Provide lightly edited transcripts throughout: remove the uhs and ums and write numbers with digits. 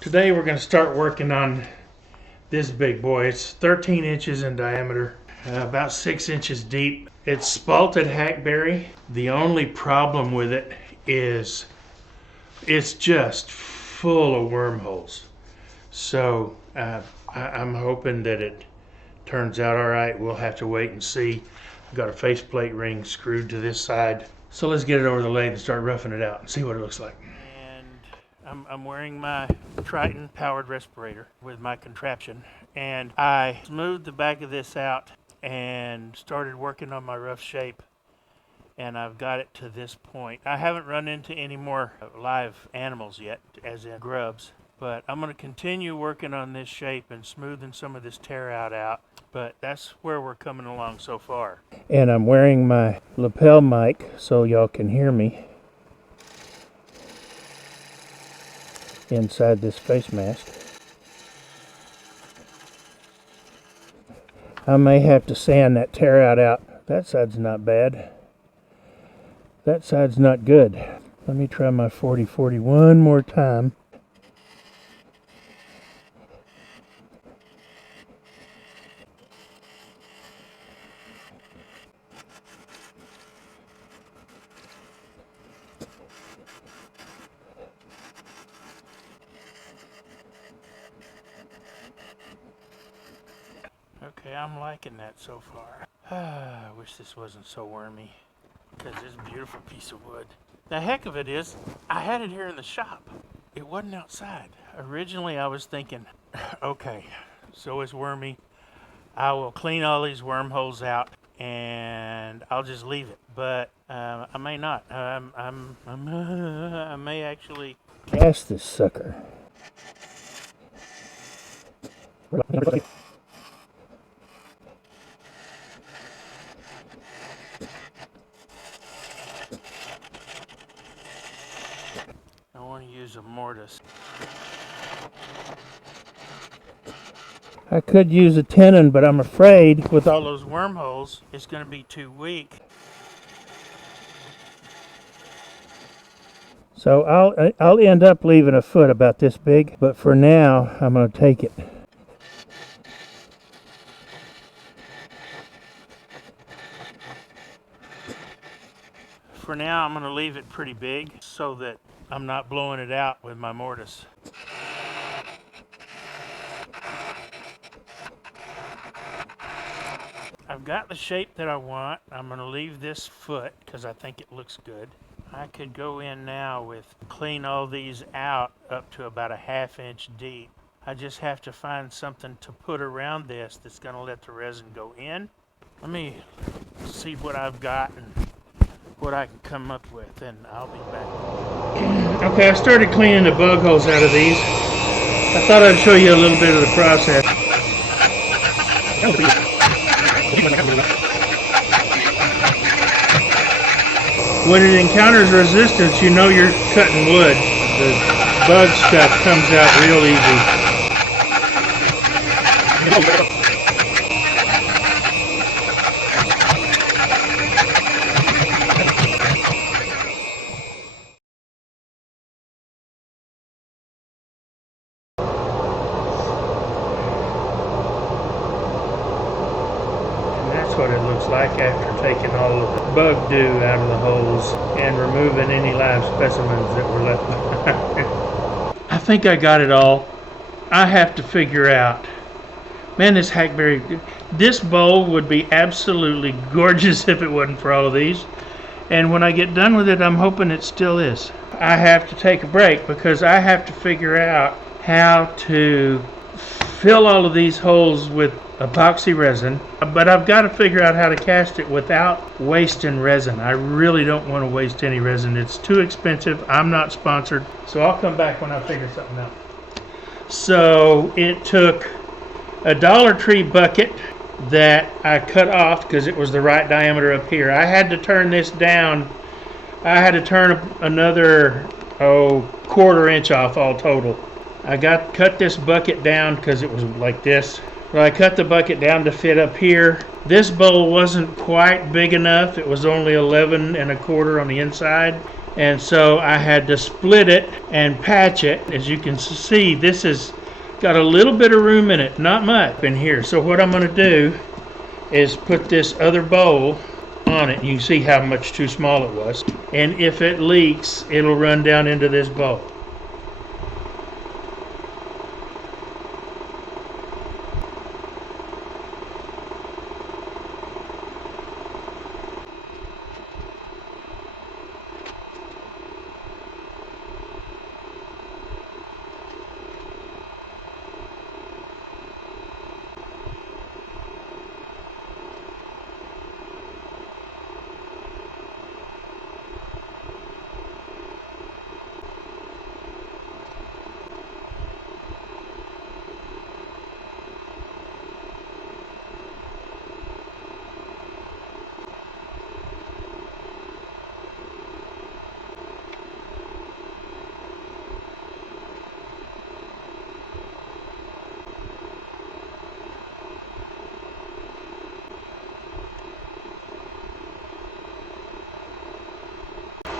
Today we're going to start working on this big boy. It's 13 inches in diameter, about 6 inches deep. It's spalted Hackberry. The only problem with it is it's just full of wormholes. So I'm hoping that it turns out all right. We'll have to wait and see. I've got a faceplate ring screwed to this side. So let's get it over the lathe and start roughing it out and see what it looks like. I'm wearing my Triton powered respirator with my contraption, and I smoothed the back of this out and started working on my rough shape, and I've got it to this point. I haven't run into any more live animals yet, as in grubs, but I'm going to continue working on this shape and smoothing some of this tear out, but that's where we're coming along so far. And I'm wearing my lapel mic so y'all can hear me inside this face mask. I may have to sand that tear out. That side's not bad. That side's not good. Let me try my 40-40 one more time. Okay, I'm liking that so far. I wish this wasn't so wormy, because it's a beautiful piece of wood. The heck of it is, I had it here in the shop. It wasn't outside. Originally I was thinking, okay, so it's wormy. I will clean all these wormholes out and I'll just leave it. But I may not. I may actually cast this sucker. I want to use a mortise. I could use a tenon, but I'm afraid with all those wormholes, it's going to be too weak. So I'll end up leaving a foot about this big, but for now, I'm going to take it. For now, I'm going to leave it pretty big so that I'm not blowing it out with my mortise. I've got the shape that I want. I'm going to leave this foot because I think it looks good. I could go in now with clean all these out up to about a ½ inch deep. I just have to find something to put around this that's going to let the resin go in. Let me see what I've got and what I can come up with, and I'll be back. Okay, I started cleaning the bug holes out of these. I thought I'd show you a little bit of the process. When it encounters resistance, you know you're cutting wood. The bug stuff comes out real easy. What it looks like after taking all of the bug dew out of the holes and removing any live specimens that were left behind. I think I got it all. I have to figure out, man, this Hackberry, this bowl would be absolutely gorgeous if it wasn't for all of these, and when I get done with it, I'm hoping it still is. I have to take a break because I have to figure out how to fill all of these holes with epoxy resin, but I've got to figure out how to cast it without wasting resin. I really don't want to waste any resin. It's too expensive. I'm not sponsored, so I'll come back when I figure something out. So it took a Dollar Tree bucket that I cut off because it was the right diameter up here. I had to turn this down. I had to turn another quarter inch off all total. I cut this bucket down because it was like this. But I cut the bucket down to fit up here. This bowl wasn't quite big enough. It was only 11 1/4 on the inside. And so I had to split it and patch it. As you can see, this has got a little bit of room in it, not much in here. So what I'm going to do is put this other bowl on it. You can see how much too small it was. And if it leaks, it'll run down into this bowl.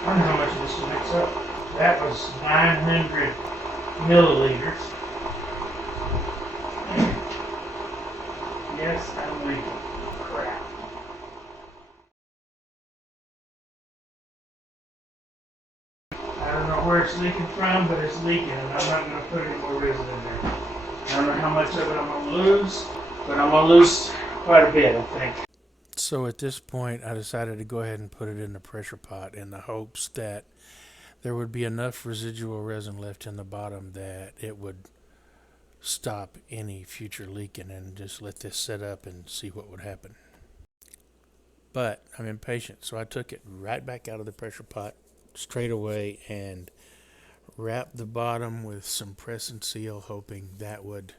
I don't know how much this will mix up. That was 900 milliliters. Yes, I'm leaking. Crap. I don't know where it's leaking from, but it's leaking, and I'm not going to put any more resin in there. I don't know how much of it I'm going to lose, but I'm going to lose quite a bit, I think. So at this point, I decided to go ahead and put it in the pressure pot in the hopes that there would be enough residual resin left in the bottom that it would stop any future leaking, and just let this set up and see what would happen. But I'm impatient, so I took it right back out of the pressure pot straight away and wrapped the bottom with some press and seal, hoping that would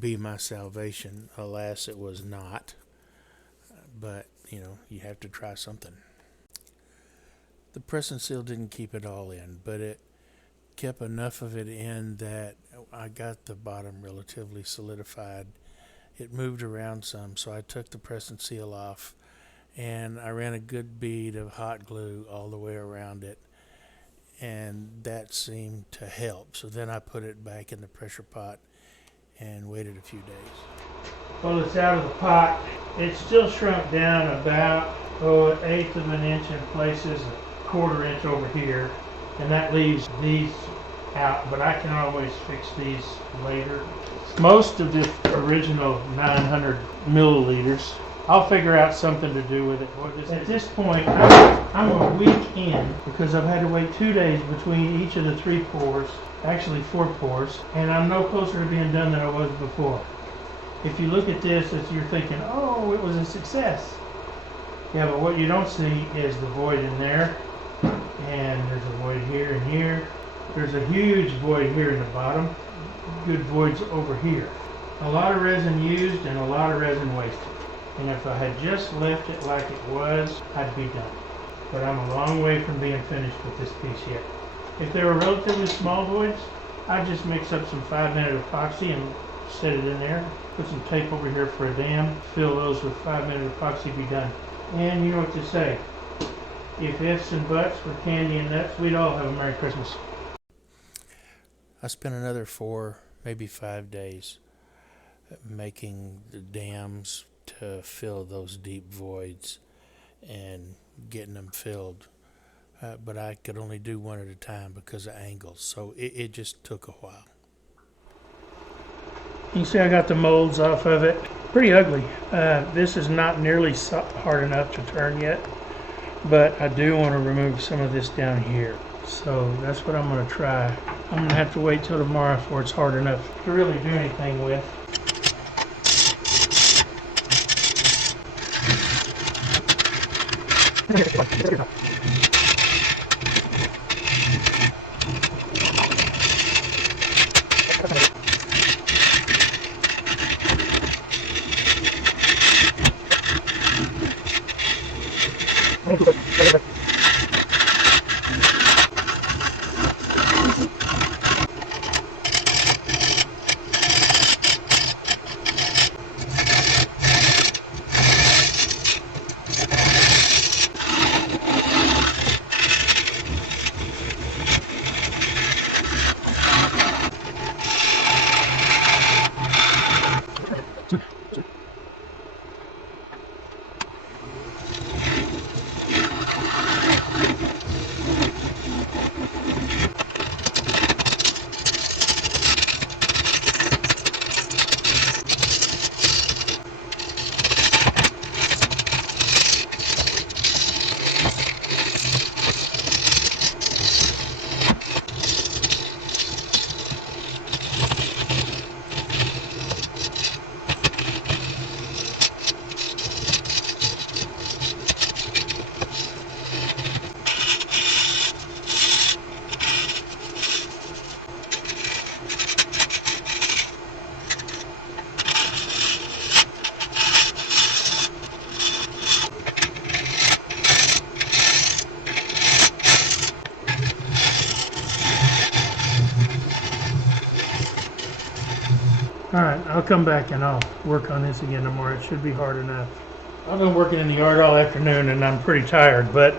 be my salvation. Alas, it was not. But, you know, you have to try something. The press and seal didn't keep it all in, but it kept enough of it in that I got the bottom relatively solidified. It moved around some, so I took the press and seal off, and I ran a good bead of hot glue all the way around it, and that seemed to help. So then I put it back in the pressure pot and waited a few days. Well, it's out of the pot. It's still shrunk down about an eighth of an inch in places, a quarter inch over here, and that leaves these out, but I can always fix these later. Most of the original 900 milliliters, I'll figure out something to do with it. At this point, I'm a week in because I've had to wait 2 days between each of the 3 pours, actually 4 pours, and I'm no closer to being done than I was before. If you look at this, you're thinking, oh, it was a success. Yeah, but what you don't see is the void in there, and there's a void here and here. There's a huge void here in the bottom, good voids over here. A lot of resin used and a lot of resin wasted. And if I had just left it like it was, I'd be done. But I'm a long way from being finished with this piece yet. If they were relatively small voids, I'd just mix up some 5-minute epoxy and set it in there. Put some tape over here for a dam, fill those with 5-minute epoxy, be done. And you know what to say. If ifs and buts were candy and nuts, we'd all have a Merry Christmas. I spent another 4, maybe 5 days making the dams to fill those deep voids and getting them filled. But I could only do one at a time because of angles, so it just took a while. You can see I got the molds off of it. Pretty ugly. This is not nearly hard enough to turn yet, but I do want to remove some of this down here. So that's what I'm going to try. I'm going to have to wait till tomorrow before it's hard enough to really do anything with. Alright, I'll come back and I'll work on this again tomorrow. It should be hard enough. I've been working in the yard all afternoon and I'm pretty tired, but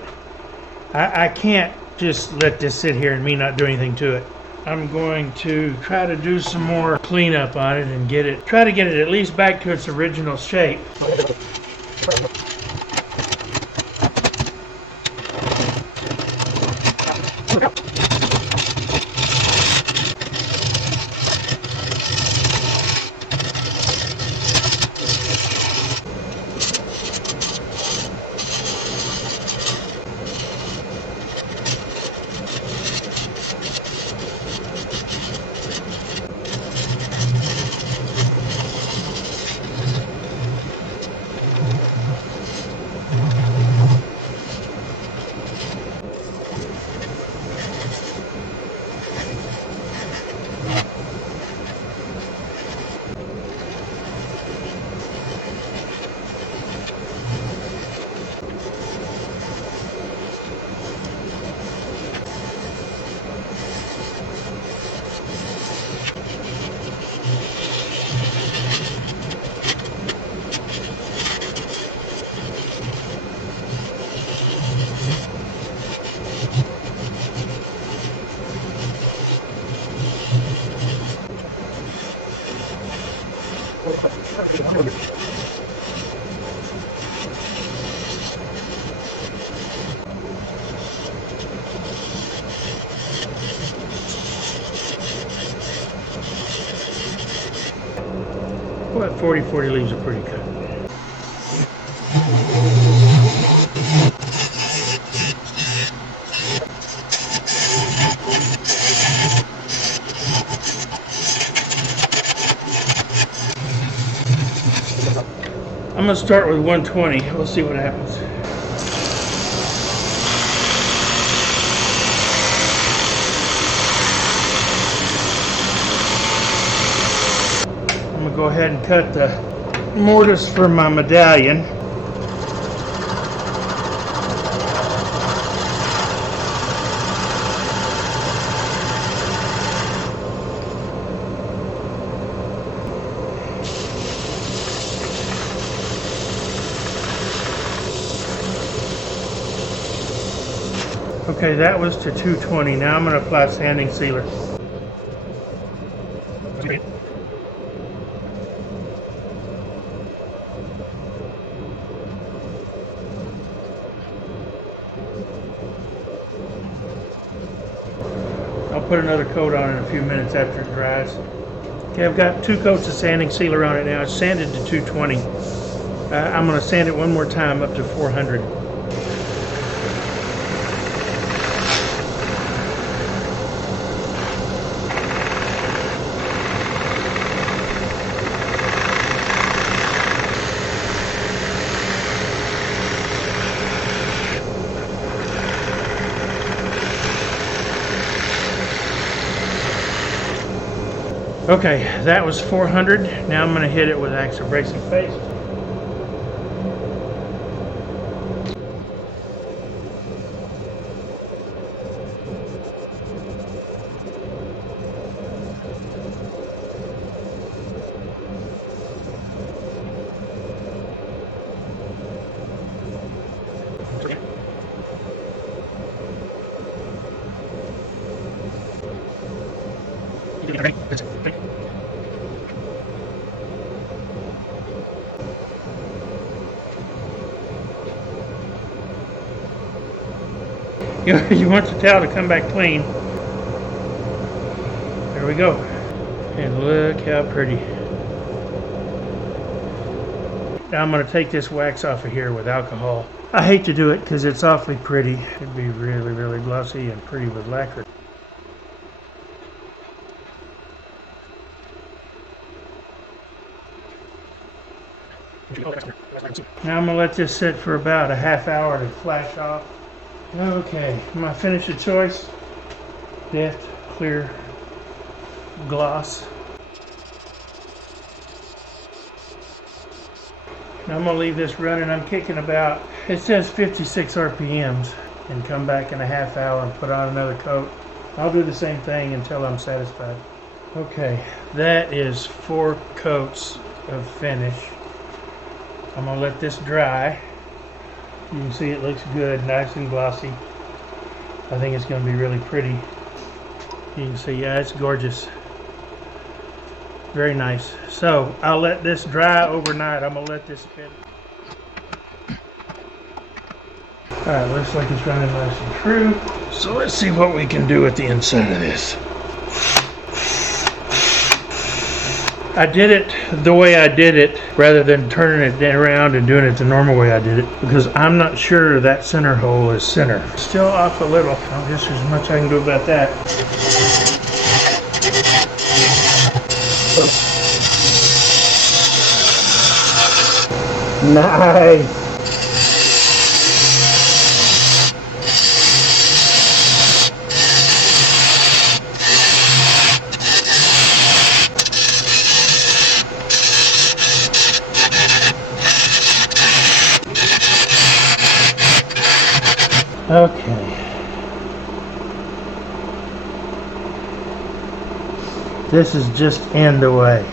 I can't just let this sit here and me not do anything to it. I'm going to try to do some more cleanup on it and try to get it at least back to its original shape. Well, 40-40 leaves a pretty cut. I'm going to start with 120. We'll see what happens. I'm going to go ahead and cut the mortise for my medallion. Okay, that was to 220. Now I'm going to apply sanding sealer. I'll put another coat on in a few minutes after it dries. Okay, I've got 2 coats of sanding sealer on it now. It's sanded to 220. I'm going to sand it one more time up to 400. Okay, that was 400. Now I'm going to hit it with Axe abrasive paste. You want the towel to come back clean. There we go. And look how pretty. Now I'm going to take this wax off of here with alcohol. I hate to do it because it's awfully pretty. It'd be really, really glossy and pretty with lacquer. Now I'm going to let this sit for about a half hour to flash off. Okay, my finish of choice, deft, clear, gloss. Now I'm going to leave this running. I'm kicking about, it says 56 RPMs, and come back in a half hour and put on another coat. I'll do the same thing until I'm satisfied. Okay, that is 4 coats of finish. I'm gonna let this dry. You can see it looks good, nice and glossy. I think it's gonna be really pretty. You can see, yeah, it's gorgeous. Very nice. So I'll let this dry overnight. I'm gonna let this spin. Alright, looks like it's running nice and true. So let's see what we can do with the inside of this. I did it the way I did it rather than turning it around and doing it the normal way I did it, because I'm not sure that center hole is center. Still off a little. I guess there's much I can do about that. Nice. Okay. This is just end away.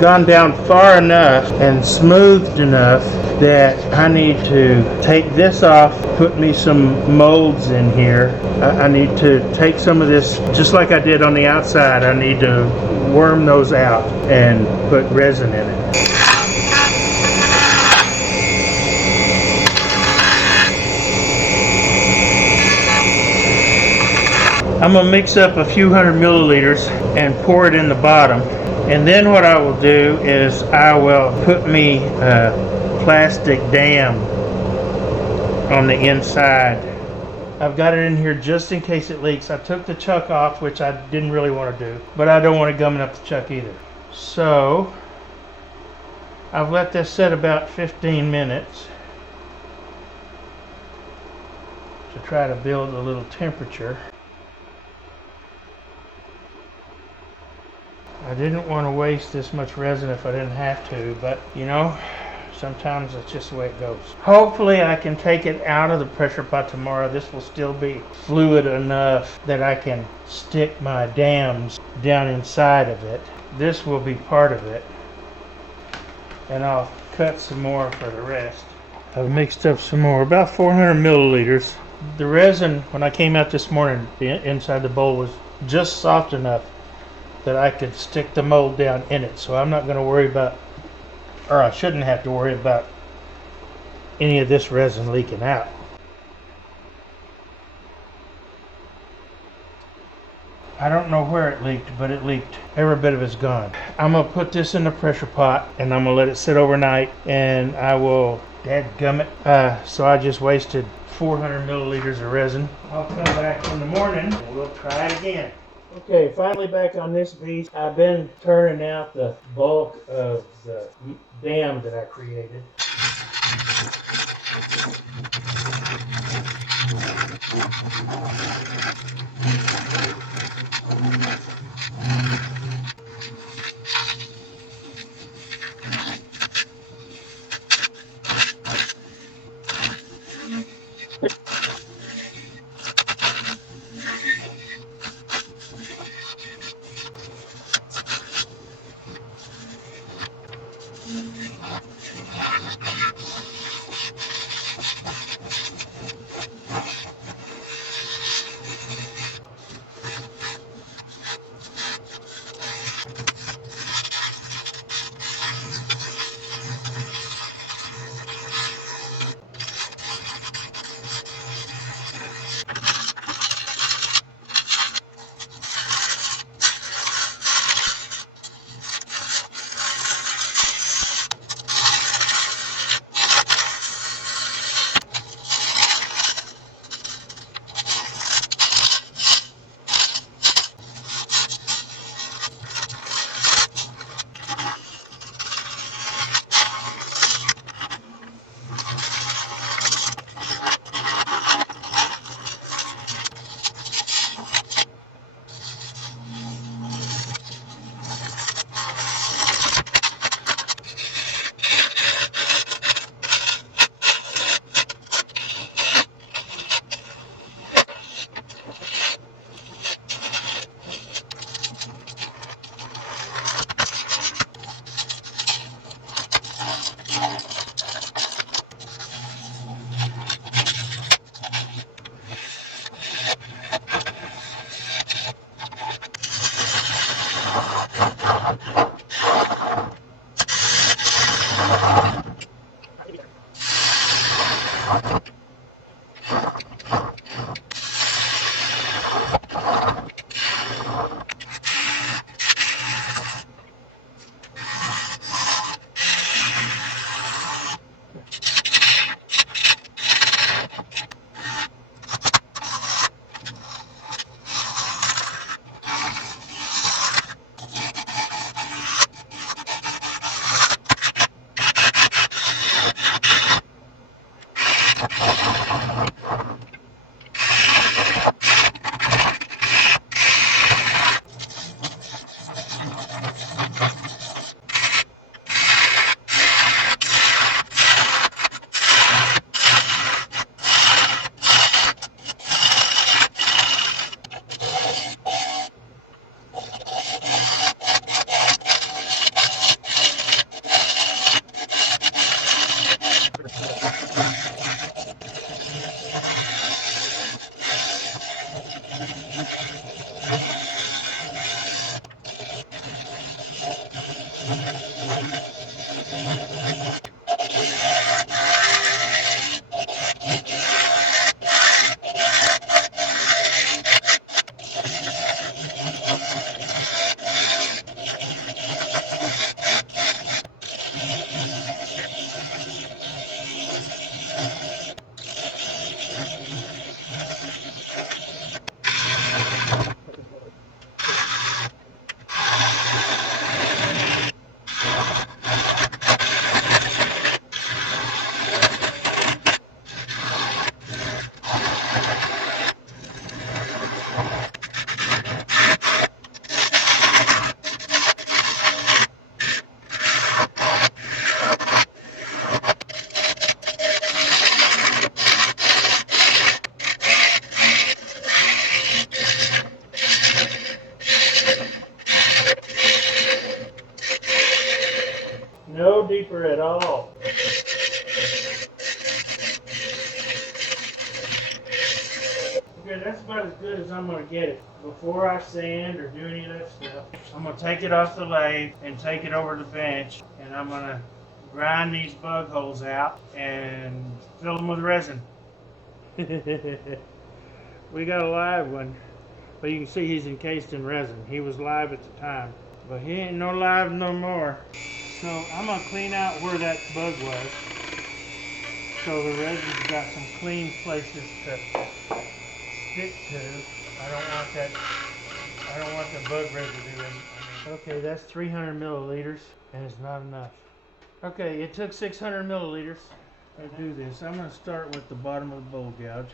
Gone down far enough and smoothed enough that I need to take this off, put me some molds in here. I need to take some of this, just like I did on the outside, I need to worm those out and put resin in it. I'm going to mix up a few hundred milliliters and pour it in the bottom. And then what I will do is I will put me a plastic dam on the inside. I've got it in here just in case it leaks. I took the chuck off, which I didn't really want to do, but I don't want it gumming up the chuck either. So I've let this set about 15 minutes to try to build a little temperature. I didn't want to waste this much resin if I didn't have to, but you know, sometimes that's just the way it goes. Hopefully I can take it out of the pressure pot tomorrow. This will still be fluid enough that I can stick my dams down inside of it. This will be part of it, and I'll cut some more for the rest. I've mixed up some more, about 400 milliliters. The resin, when I came out this morning, the inside the bowl was just soft enough that I could stick the mold down in it. So I'm not going to worry about, or I shouldn't have to worry about any of this resin leaking out. I don't know where it leaked, but it leaked. Every bit of it's gone. I'm going to put this in the pressure pot and I'm going to let it sit overnight, and I will dadgummit. So I just wasted 400 milliliters of resin. I'll come back in the morning and we'll try it again. Okay, finally back on this piece. I've been turning out the bulk of the dam that I created. smoother at all. Okay, that's about as good as I'm going to get it. Before I sand or do any of that stuff, I'm going to take it off the lathe and take it over to the bench, and I'm going to grind these bug holes out and fill them with resin. We got a live one, but you can see he's encased in resin. He was live at the time, but he ain't no live no more. So I'm going to clean out where that bug was, so the resin's got some clean places to stick to. I don't want the bug residue in. Okay, that's 300 milliliters, and it's not enough. Okay, it took 600 milliliters to do this. I'm going to start with the bottom of the bowl gouge.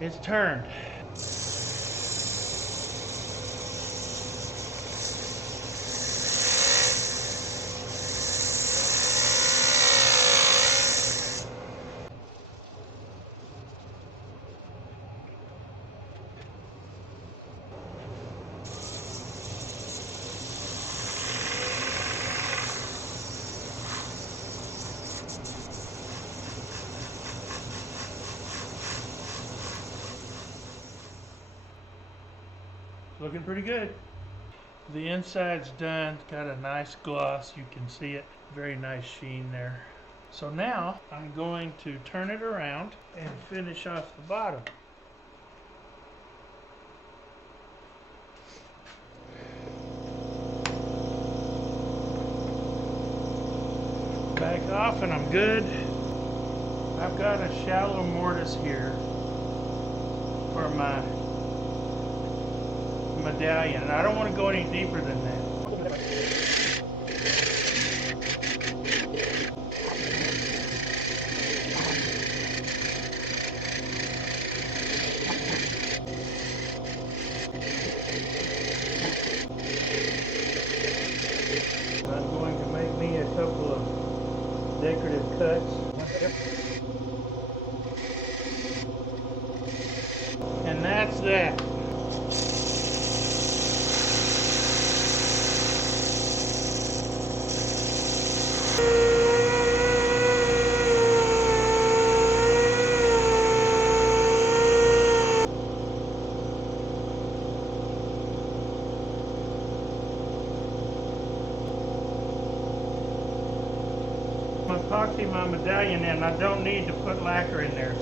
It's turned. Looking pretty good. The inside's done, got a nice gloss, you can see it, very nice sheen there. So now I'm going to turn it around and finish off the bottom. Back off and I'm good. I've got a shallow mortise here for my medallion, and I don't want to go any deeper than that. I'm going to make me a couple of decorative cuts. And that's that. I'm epoxy my medallion in. I don't need to put lacquer in there.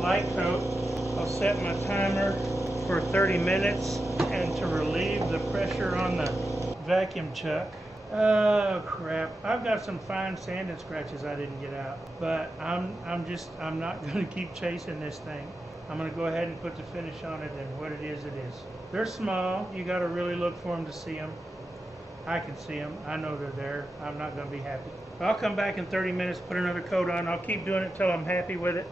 light coat. I'll set my timer for 30 minutes and to relieve the pressure on the vacuum chuck. Oh crap, I've got some fine sand and scratches I didn't get out, but I'm not going to keep chasing this thing. I'm going to go ahead and put the finish on it, and what it is, it is. They're small. You got to really look for them to see them. I can see them. I know they're there. I'm not going to be happy. I'll come back in 30 minutes, put another coat on. I'll keep doing it until I'm happy with it.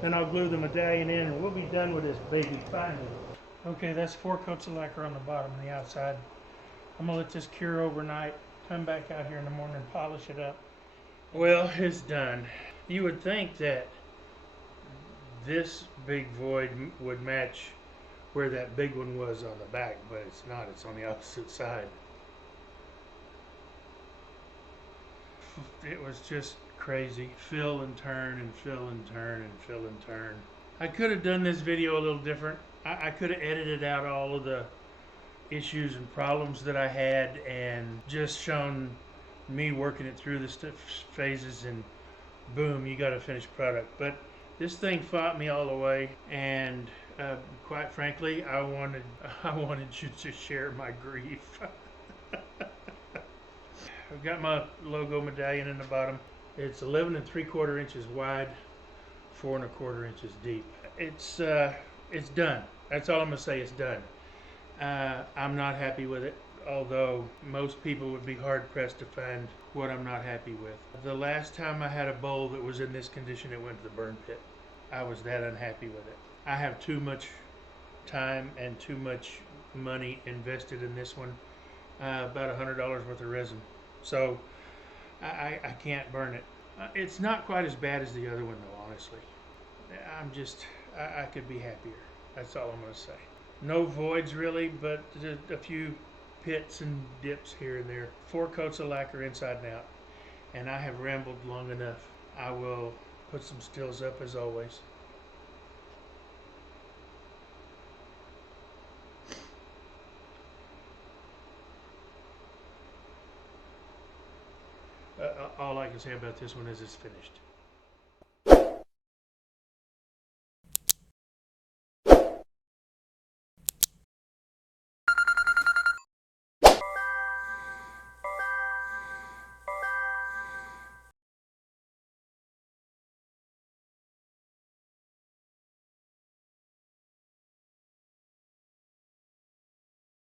Then I'll glue the medallion in, and we'll be done with this baby finally. Okay, that's 4 coats of lacquer on the bottom and the outside. I'm going to let this cure overnight. Come back out here in the morning and polish it up. Well, it's done. You would think that this big void would match where that big one was on the back, but it's not. It's on the opposite side. It was just crazy. Fill and turn and fill and turn and fill and turn. I could have done this video a little different. I could have edited out all of the issues and problems that I had and just shown me working it through the phases, and boom, you got a finished product. But this thing fought me all the way, and quite frankly, I wanted you to share my grief. I've got my logo medallion in the bottom. It's 11 3/4 inches wide, 4 1/4 inches deep. It's done. That's all I'm gonna say. It's done. I'm not happy with it, although most people would be hard pressed to find what I'm not happy with. The last time I had a bowl that was in this condition, it went to the burn pit. I was that unhappy with it. I have too much time and too much money invested in this one. About $100 worth of resin. So I can't burn it. It's not quite as bad as the other one though, honestly. I could be happier. That's all I'm going to say. No voids really, but a few pits and dips here and there. 4 coats of lacquer inside and out. And I have rambled long enough. I will put some stills up as always. All I can say about this one is it's finished.